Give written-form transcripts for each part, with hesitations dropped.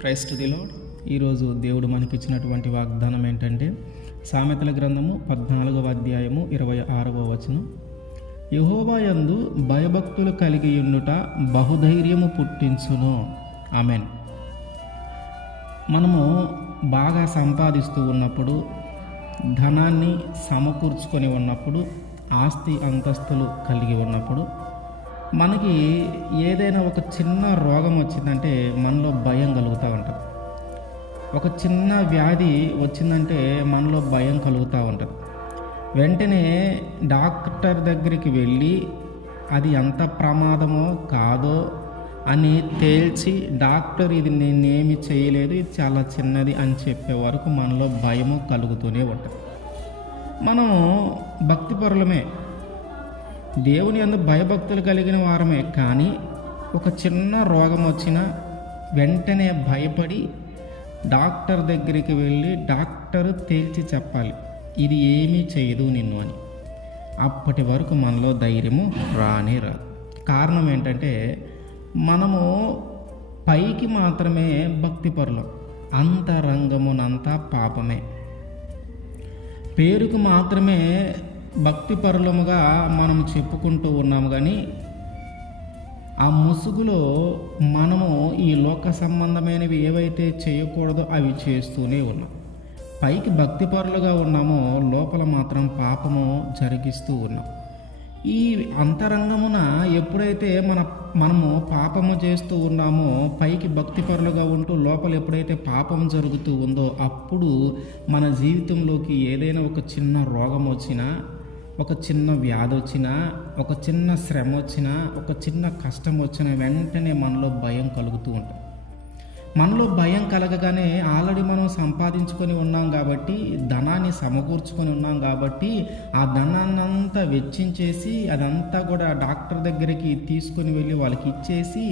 Praise to the lord. ఈరోజు దేవుడు మనకిచ్చినటువంటి వాగ్దానం ఏంటంటే సామెతల గ్రంథము 14వ అధ్యాయము 26వ వచనం. యెహోవా యందు భయభక్తులు కలిగి ఉండుట బహుధైర్యము పుట్టించును. ఆమెన్. మనము బాగా సంపాదిస్తూ ఉన్నప్పుడు, ధనాన్ని సమకూర్చుకొని ఉన్నప్పుడు, ఆస్తి అంతస్తులు కలిగి ఉన్నప్పుడు మనకి ఏదైనా ఒక చిన్న రోగం వచ్చిందంటే మనలో భయం కలుగుతూ ఉంటుంది. ఒక చిన్న వ్యాధి వచ్చిందంటే మనలో భయం కలుగుతూ ఉంటుంది. వెంటనే డాక్టర్ దగ్గరికి వెళ్ళి అది ఎంత ప్రమాదమో కాదో అని తేల్చి డాక్టర్ ఇది నేనేమి చేయలేదు, ఇది చాలా చిన్నది అని చెప్పే వరకు మనలో భయము కలుగుతూనే ఉంటుంది. మనం భక్తిపరులమే, దేవుని యందు భయభక్తులు కలిగిన వారమే, కానీ ఒక చిన్న రోగం వచ్చినా వెంటనే భయపడి డాక్టర్ దగ్గరికి వెళ్ళి డాక్టర్ తేల్చి చెప్పాలి ఇది ఏమీ చేయదు నిన్ను అని. అప్పటి వరకు మనలో ధైర్యము రానే రాదు. కారణం ఏంటంటే మనము పైకి మాత్రమే భక్తిపరులం, అంతరంగమునంతా పాపమే. పేరుకు మాత్రమే భక్తిపరులముగా మనం చెప్పుకుంటూ ఉన్నాము, కానీ ఆ ముసుగులో మనము ఈ లోక సంబంధమైనవి ఏవైతే చేయకూడదో అవి చేస్తూనే ఉన్నాం. పైకి భక్తిపరులుగా ఉన్నామో లోపల మాత్రం పాపము జరిగిస్తూ ఉన్నాం. ఈ అంతరంగమున ఎప్పుడైతే మనము పాపము చేస్తూ ఉన్నామో, పైకి భక్తిపరులుగా ఉంటూ లోపల ఎప్పుడైతే పాపం జరుగుతూ ఉందో, అప్పుడు మన జీవితంలోకి ఏదైనా ఒక చిన్న రోగం వచ్చినా, ఒక చిన్న వ్యాధి వచ్చినా, ఒక చిన్న శ్రమ వచ్చినా, ఒక చిన్న కష్టం వచ్చినా వెంటనే మనలో భయం కలుగుతూ ఉంటుంది. మనలో భయం కలగగానే ఆల్రెడీ మనం సంపాదించుకొని ఉన్నాం కాబట్టి, ధనాన్ని సమకూర్చుకొని ఉన్నాం కాబట్టి, ఆ ధనాన్ని అంతా వెచ్చించేసి అదంతా కూడా డాక్టర్ దగ్గరికి తీసుకొని వెళ్ళి వాళ్ళకి ఇచ్చేసి,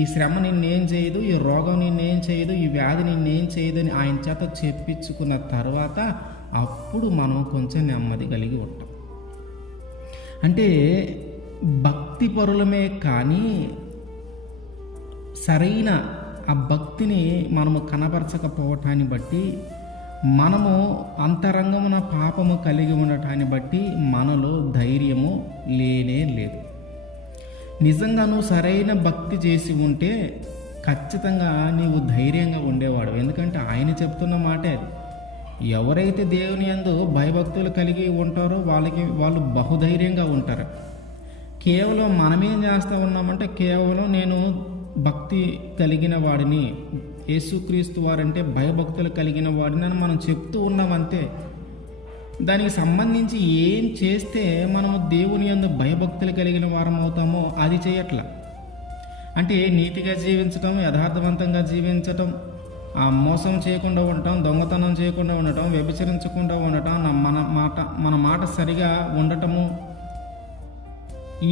ఈ శ్రమ నిన్నేం చేయదు, ఈ రోగం నిన్నేం చేయదు, ఈ వ్యాధి నిన్నేం చేయదు అని ఆయన చేత చెప్పించుకున్న తర్వాత అప్పుడు మనం కొంచెం నెమ్మది కలిగి ఉంటాం. అంటే భక్తి పరులమే, కానీ సరైన ఆ భక్తిని మనము కనపరచకపోవటాన్ని బట్టి, మనము అంతరంగమున పాపము కలిగి ఉండటాన్ని బట్టి మనలో ధైర్యము లేనే లేదు. నిజంగా నువ్వు సరైన భక్తి చేసి ఉంటే ఖచ్చితంగా నీవు ధైర్యంగా ఉండేవాడు. ఎందుకంటే ఆయన చెప్తున్న మాటే అది. ఎవరైతే దేవుని యందు భయభక్తులు కలిగి ఉంటారో వాళ్ళు బహుధైర్యంగా ఉంటారు. కేవలం మనమేం చేస్తూ ఉన్నామంటే, కేవలం నేను భక్తి కలిగిన వాడిని, యేసుక్రీస్తు వారంటే భయభక్తులు కలిగిన వాడిని అని మనం చెప్తూ ఉన్నామంతే. దానికి సంబంధించి ఏం చేస్తే మనము దేవుని యందు భయభక్తులు కలిగిన వారం అవుతామో అది చేయట్లా. అంటే నీతిగా జీవించటం, యథార్థవంతంగా జీవించటం, మోసం చేయకుండా ఉండటం, దొంగతనం చేయకుండా ఉండటం, వ్యభిచరించకుండా ఉండటం, మన మాట సరిగా ఉండటము,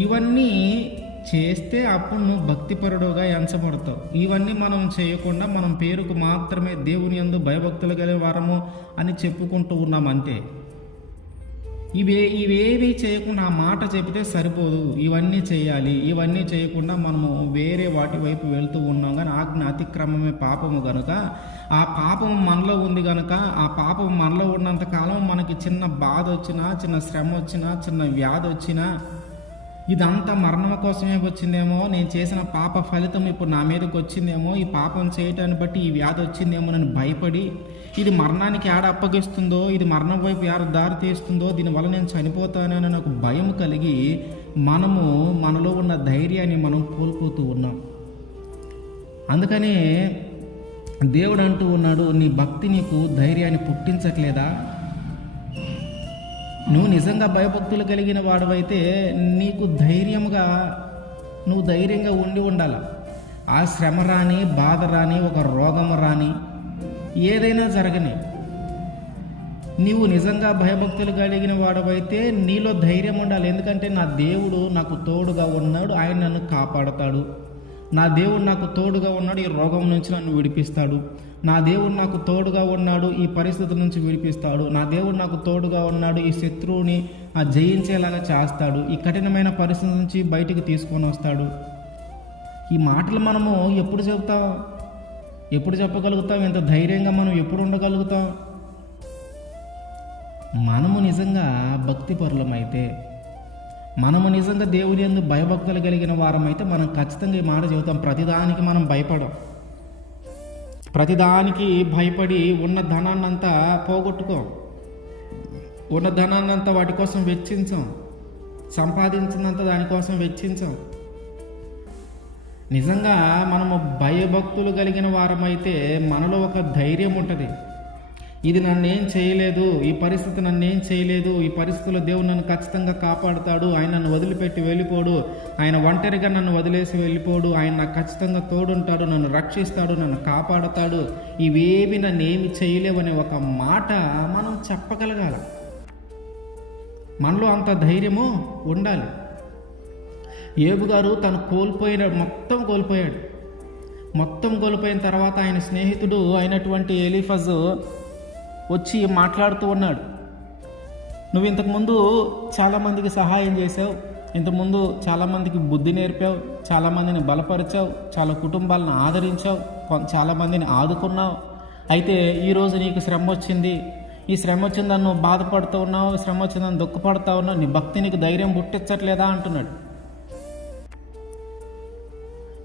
ఇవన్నీ చేస్తే అప్పుడు నువ్వు భక్తిపరుడుగా ఎంచబడతావు. ఇవన్నీ మనం చేయకుండా మనం పేరుకు మాత్రమే దేవుని యందు భయభక్తులు కలిగే వారము అని చెప్పుకుంటూ ఉన్నాం అంతే. ఇవేవి చేయకుండా ఆ మాట చెబితే సరిపోదు, ఇవన్నీ చేయాలి. ఇవన్నీ చేయకుండా మనము వేరే వాటి వైపు వెళ్తూ ఉన్నాం. కానీ ఆజ్ఞ అతిక్రమమే పాపము కనుక, ఆ పాపము మనలో ఉంది కనుక, ఆ పాపం మనలో ఉన్నంతకాలం మనకి చిన్న బాధ వచ్చినా, చిన్న శ్రమ వచ్చినా, చిన్న వ్యాధి వచ్చినా, ఇదంతా మరణం కోసమే వచ్చిందేమో, నేను చేసిన పాప ఫలితం ఇప్పుడు నా మీదకి వచ్చిందేమో, ఈ పాపం చేయటాన్ని బట్టి ఈ వ్యాధి వచ్చిందేమో అని భయపడి, ఇది మరణానికి ఏడ అప్పగిస్తుందో, ఇది మరణం వైపు ఏడ దారి తీస్తుందో, దీనివల్ల నేను చనిపోతానని నాకు భయం కలిగి మనలో ఉన్న ధైర్యాన్ని మనం కోల్పోతూ ఉన్నాం. అందుకనే దేవుడు అంటూ ఉన్నాడు, నీ భక్తి నీకు ధైర్యాన్ని పుట్టించట్లేదా? నువ్వు నిజంగా భయభక్తులు కలిగిన వాడవైతే నీకు నువ్వు ధైర్యంగా ఉండాలి. ఆ శ్రమ రాని, బాధ రాని, ఒక రోగం రాని, ఏదైనా జరగని, నీవు నిజంగా భయభక్తులు కలిగిన వాడవైతే నీలో ధైర్యం ఉండాలి. ఎందుకంటే నా దేవుడు నాకు తోడుగా ఉన్నాడు, ఆయన నన్ను కాపాడతాడు. నా దేవుడు నాకు తోడుగా ఉన్నాడు, ఈ రోగం నుంచి నన్ను విడిపిస్తాడు. నా దేవుడు నాకు తోడుగా ఉన్నాడు, ఈ పరిస్థితి నుంచి విడిపిస్తాడు. నా దేవుడు నాకు తోడుగా ఉన్నాడు, ఈ శత్రువుని జయించేలాగా చేస్తాడు. ఈ కఠినమైన పరిస్థితి నుంచి బయటికి తీసుకొని వస్తాడు. ఈ మాటలు మనము ఎప్పుడు చెబుతాం? ఎప్పుడు చెప్పగలుగుతాం? ఇంత ధైర్యంగా మనం ఎప్పుడు ఉండగలుగుతాం? మనము నిజంగా భక్తిపరులమైతే, మనము నిజంగా దేవుని యందు భయభక్తులు కలిగిన వారమైతే మనం ఖచ్చితంగా ఈ మాట చెబుతాం. ప్రతిదానికి మనం భయపడం. ప్రతిదానికి భయపడి ఉన్న ధనాన్నంతా పోగొట్టుకోం. ఉన్న ధనాన్నంతా వాటి కోసం వెచ్చించాం. సంపాదించినంత దానికోసం వెచ్చించాం. నిజంగా మనము భయభక్తులు కలిగిన వారమైతే మనలో ఒక ధైర్యం ఉంటుంది. ఇది నన్నేం చేయలేదు, ఈ పరిస్థితి నన్నేం చేయలేదు, ఈ పరిస్థితిలో దేవుడు నన్ను ఖచ్చితంగా కాపాడుతాడు, ఆయన నన్ను వదిలిపెట్టి వెళ్ళిపోడు, ఆయన ఒంటరిగా నన్ను వదిలేసి వెళ్ళిపోడు, ఆయన నాకు ఖచ్చితంగా తోడుంటాడు, నన్ను రక్షిస్తాడు, నన్ను కాపాడుతాడు, ఇవేవి నన్ను ఏమి చేయలేవనే ఒక మాట మనం చెప్పగలగాలి. మనలో అంత ధైర్యము ఉండాలి. యోబు గారు తను మొత్తం కోల్పోయాడు. మొత్తం కోల్పోయిన తర్వాత ఆయన స్నేహితుడు అయినటువంటి ఎలీఫజు వచ్చి మాట్లాడుతూ ఉన్నాడు. నువ్వు ఇంతకుముందు చాలామందికి సహాయం చేసావు, ఇంతకుముందు చాలామందికి బుద్ధి నేర్పావు, చాలామందిని బలపరిచావు, చాలా కుటుంబాలను ఆదరించావు, చాలామందిని ఆదుకున్నావు. అయితే ఈరోజు నీకు శ్రమ వచ్చింది, ఈ శ్రమ వచ్చిందని నువ్వు బాధపడుతూ ఉన్నావు, శ్రమ వచ్చిందని దుఃఖపడుతూ ఉన్నావు, నీ భక్తి నీకు ధైర్యం పుట్టించట్లేదా అంటున్నాడు.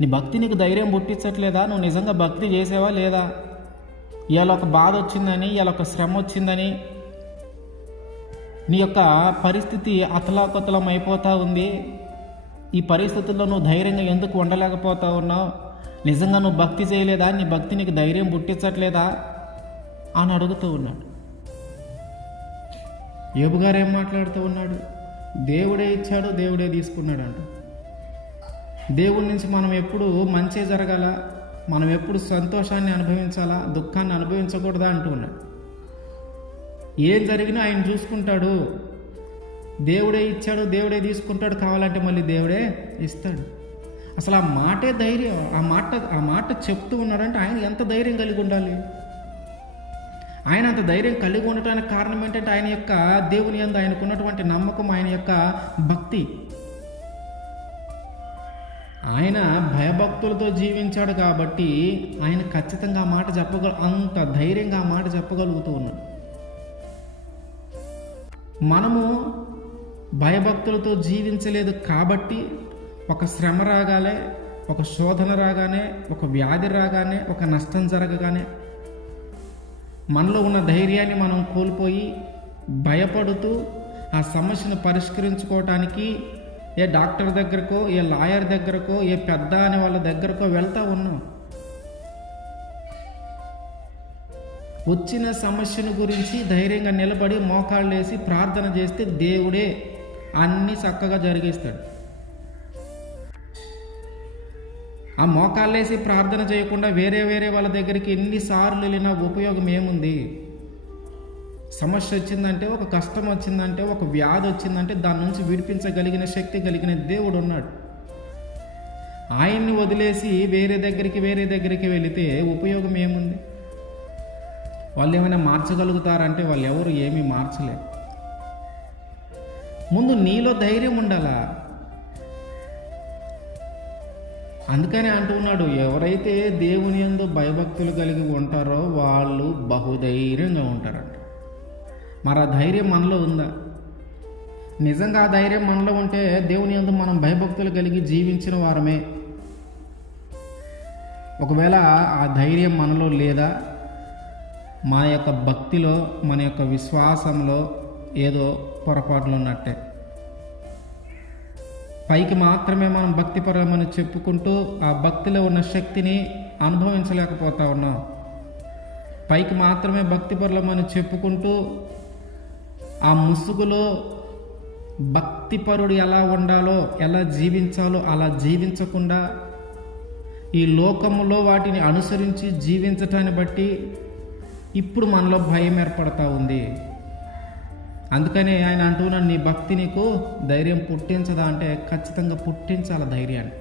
నీ భక్తి నీకు ధైర్యం పుట్టించట్లేదా? నువ్వు నిజంగా భక్తి చేసావా లేదా? ఇవాళ ఒక బాధ వచ్చిందని, ఇవాళ ఒక శ్రమ వచ్చిందని నీ యొక్క పరిస్థితి అతలాకుతలం అయిపోతూ ఉంది. ఈ పరిస్థితుల్లో నువ్వు ధైర్యంగా ఎందుకు ఉండలేకపోతా ఉన్నావు? నిజంగా నువ్వు భక్తి చేయలేదా? నీ భక్తి నీకు ధైర్యం పుట్టించట్లేదా అని అడుగుతూ ఉన్నాడు. యోబు గారు ఏం మాట్లాడుతూ ఉన్నాడు? దేవుడే ఇచ్చాడు, దేవుడే తీసుకున్నాడు అంట. దేవుడి నుంచి మనం ఎప్పుడు మంచి జరగాల, మనం ఎప్పుడు సంతోషాన్ని అనుభవించాలా, దుఃఖాన్ని అనుభవించకూడదా అంటూ ఉన్నాడు. ఏం జరిగినా ఆయన చూసుకుంటాడు. దేవుడే ఇచ్చాడు, దేవుడే తీసుకుంటాడు, కావాలంటే మళ్ళీ దేవుడే ఇస్తాడు. అసలు ఆ మాటే ధైర్యం. ఆ మాట చెప్తూ ఉన్నాడంటే ఆయన ఎంత ధైర్యం కలిగి ఉండాలి? ఆయన అంత ధైర్యం కలిగి ఉండటానికి కారణం ఏంటంటే ఆయన యొక్క దేవుని యందు ఆయనకున్నటువంటి నమ్మకం, ఆయన యొక్క భక్తి. ఆయన భయభక్తులతో జీవించాడు కాబట్టి ఆయన ఖచ్చితంగా ఆ మాట అంత ధైర్యంగా ఆ మాట చెప్పగలుగుతూ ఉన్నాడు. మనము భయభక్తులతో జీవించలేదు కాబట్టి ఒక శ్రమ రాగానే, ఒక శోధన రాగానే, ఒక వ్యాధి రాగానే, ఒక నష్టం జరగగానే మనలో ఉన్న ధైర్యాన్ని మనం కోల్పోయి భయపడుతూ ఆ సమస్యను పరిష్కరించుకోవటానికి ఏ డాక్టర్ దగ్గరకో, ఏ లాయర్ దగ్గరకో, ఏ పెద్ద అనే వాళ్ళ దగ్గరకో వెళ్తూ ఉన్నాం. వచ్చిన సమస్యను గురించి ధైర్యంగా నిలబడి మోకాళ్ళు వేసి ప్రార్థన చేస్తే దేవుడే అన్నీ చక్కగా జరిగిస్తాడు. ఆ మోకాళ్ళేసి ప్రార్థన చేయకుండా వేరే వాళ్ళ దగ్గరికి ఎన్నిసార్లు వెళ్ళినా ఉపయోగం ఏముంది? సమస్య వచ్చిందంటే, ఒక కష్టం వచ్చిందంటే, ఒక వ్యాధి వచ్చిందంటే దాని నుంచి విడిపించగలిగిన శక్తి కలిగిన దేవుడు ఉన్నాడు. ఆయన్ని వదిలేసి వేరే దగ్గరికి వెళితే ఉపయోగం ఏముంది? వాళ్ళు ఏమైనా మార్చగలుగుతారంటే వాళ్ళు ఎవరు ఏమీ మార్చలేరు. ముందు నీలో ధైర్యం ఉండాలా. అందుకనే అంటున్నాడు, ఎవరైతే దేవుని యందు భయభక్తులు కలిగి ఉంటారో వాళ్ళు బహుధైర్యంగా ఉంటారంట. మరి ఆ ధైర్యం మనలో ఉందా? నిజంగా ఆ ధైర్యం మనలో ఉంటే దేవుని యందు మనం భయభక్తులు కలిగి జీవించిన వారమే. ఒకవేళ ఆ ధైర్యం మనలో లేదా, మన యొక్క భక్తిలో, మన యొక్క విశ్వాసంలో ఏదో పొరపాట్లు ఉన్నట్టే. పైకి మాత్రమే మనం భక్తిపరమని చెప్పుకుంటూ ఆ భక్తిలో ఉన్న శక్తిని అనుభవించలేకపోతా ఉన్నాం. పైకి మాత్రమే భక్తిపరులమని చెప్పుకుంటూ ఆ ముసుగులో భక్తిపరుడు ఎలా ఉండాలో, ఎలా జీవించాలో అలా జీవించకుండా ఈ లోకములో వాటిని అనుసరించి జీవించటాన్ని బట్టి ఇప్పుడు మనలో భయం ఏర్పడతా ఉంది. అందుకనే ఆయన అంటున్నాడు, నీ భక్తి నీకు ధైర్యం పుట్టించదా అంటే ఖచ్చితంగా పుట్టించాలి ధైర్యాన్ని.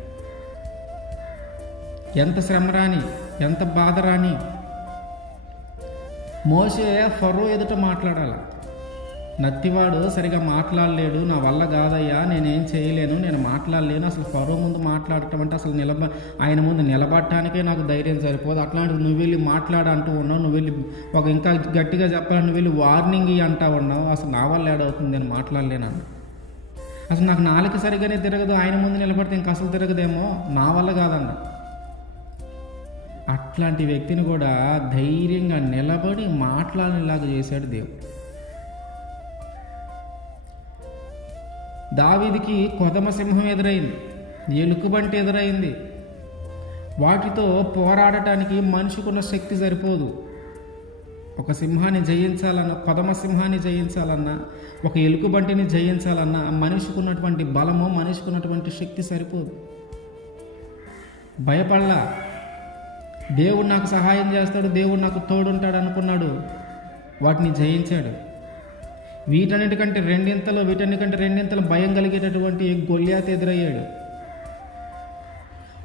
ఎంత శ్రమ రాని, ఎంత బాధ రాని, మోషే ఫరో ఎదుట మాట్లాడాలి. నత్తివాడు సరిగా మాట్లాడలేడు, నా వల్ల కాదయ్యా, నేనేం చేయలేను, నేను మాట్లాడలేను, అసలు ఫరో ముందు మాట్లాడటం అంటే అసలు ఆయన ముందు నిలబడటానికే నాకు ధైర్యం సరిపోదు, అట్లాంటిది నువ్వు వెళ్ళి మాట్లాడంటూ ఉన్నావు, నువ్వు వెళ్ళి ఒక ఇంకా గట్టిగా చెప్పాలని నువ్వు వెళ్ళి వార్నింగ్ అంటా ఉన్నావు, అసలు నా వల్ల ఏడవుతుంది, నేను మాట్లాడలేను. అసలు నాకు నాలుక సరిగానే తిరగదు, ఆయన ముందు నిలబడితే ఇంకా అసలు తిరగదేమో, నా వల్ల కాదన్న. అట్లాంటి వ్యక్తిని కూడా ధైర్యంగా నిలబడి మాట్లాడేలాగా చేశాడు దేవుడు. దావీదుకి కొదమ సింహం ఎదురైంది, ఎలుకబంటి ఎదురైంది. వాటితో పోరాడటానికి మనిషికున్న శక్తి సరిపోదు. ఒక సింహాన్ని జయించాలన్నా, కొదమ సింహాన్ని జయించాలన్నా, ఒక ఎలుకబంటిని జయించాలన్నా మనిషికి ఉన్నటువంటి బలము, మనిషికి ఉన్నటువంటి శక్తి సరిపోదు. భయపడలా, దేవుడు నాకు సహాయం చేస్తాడు, దేవుడు నాకు తోడుంటాడు అనుకున్నాడు, వాటిని జయించాడు. వీటన్నిటికంటే రెండింతలు భయం కలిగేటటువంటి గొల్యాతు ఎదురయ్యాడు.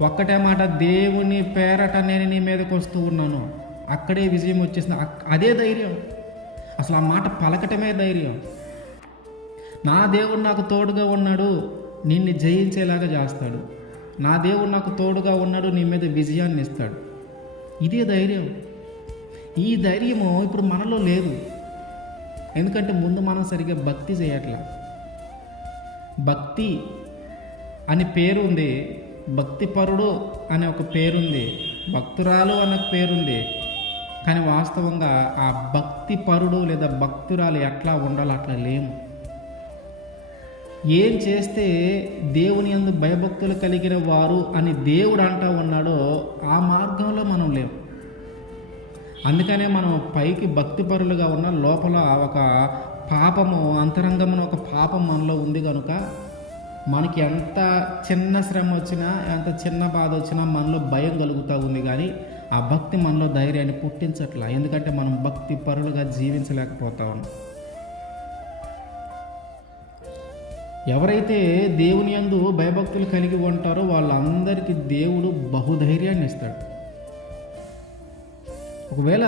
ఒక్కటే మాట, దేవుని పేరట నేను నీ మీదకి వస్తూ ఉన్నాను, అక్కడే విజయం వచ్చేసింది. అదే ధైర్యం, అసలు ఆ మాట పలకటమే ధైర్యం. నా దేవుడు నాకు తోడుగా ఉన్నాడు, నిన్ను జయించేలాగా చేస్తాడు, నా దేవుడు నాకు తోడుగా ఉన్నాడు, నీ మీద విజయాన్ని ఇస్తాడు. ఇదే ధైర్యం. ఈ ధైర్యము ఇప్పుడు మనలో లేదు. ఎందుకంటే ముందు మనం సరిగ్గా భక్తి చేయట్లా. భక్తి అని పేరుంది, భక్తిపరుడు అనే ఒక పేరుంది, భక్తురాలు అనే పేరుంది. కానీ వాస్తవంగా ఆ భక్తిపరుడు లేదా భక్తురాలు ఎట్లా ఉండాలో అట్లా లేము. ఏం చేస్తే దేవుని యందు భయభక్తులు కలిగిన వారు అని దేవుడు అంటా ఉన్నాడో ఆ మార్గంలో మనం లేము. అందుకనే మనం పైకి భక్తిపరులుగా ఉన్న లోపల ఒక పాపము, అంతరంగమున ఒక పాపం మనలో ఉంది కనుక మనకి ఎంత చిన్న శ్రమ వచ్చినా, ఎంత చిన్న బాధ వచ్చినా మనలో భయం కలుగుతూ ఉంది. కానీ ఆ భక్తి మనలో ధైర్యాన్ని పుట్టించట్లా. ఎందుకంటే మనం భక్తి పరులుగా జీవించలేకపోతా ఉన్నాం. ఎవరైతే దేవుని యందు భయభక్తులు కలిగి ఉంటారో వాళ్ళందరికీ దేవుడు బహుధైర్యాన్ని ఇస్తాడు. ఒకవేళ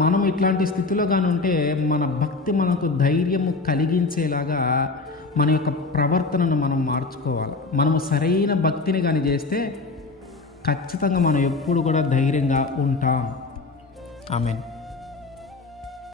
మనం ఇట్లాంటి స్థితిలో కానీ ఉంటే మన భక్తి మనకు ధైర్యము కలిగించేలాగా మన యొక్క ప్రవర్తనను మనం మార్చుకోవాలి. మనము సరైన భక్తిని కానీ చేస్తే ఖచ్చితంగా మనం ఎప్పుడు కూడా ధైర్యంగా ఉంటాం. ఆమేన్.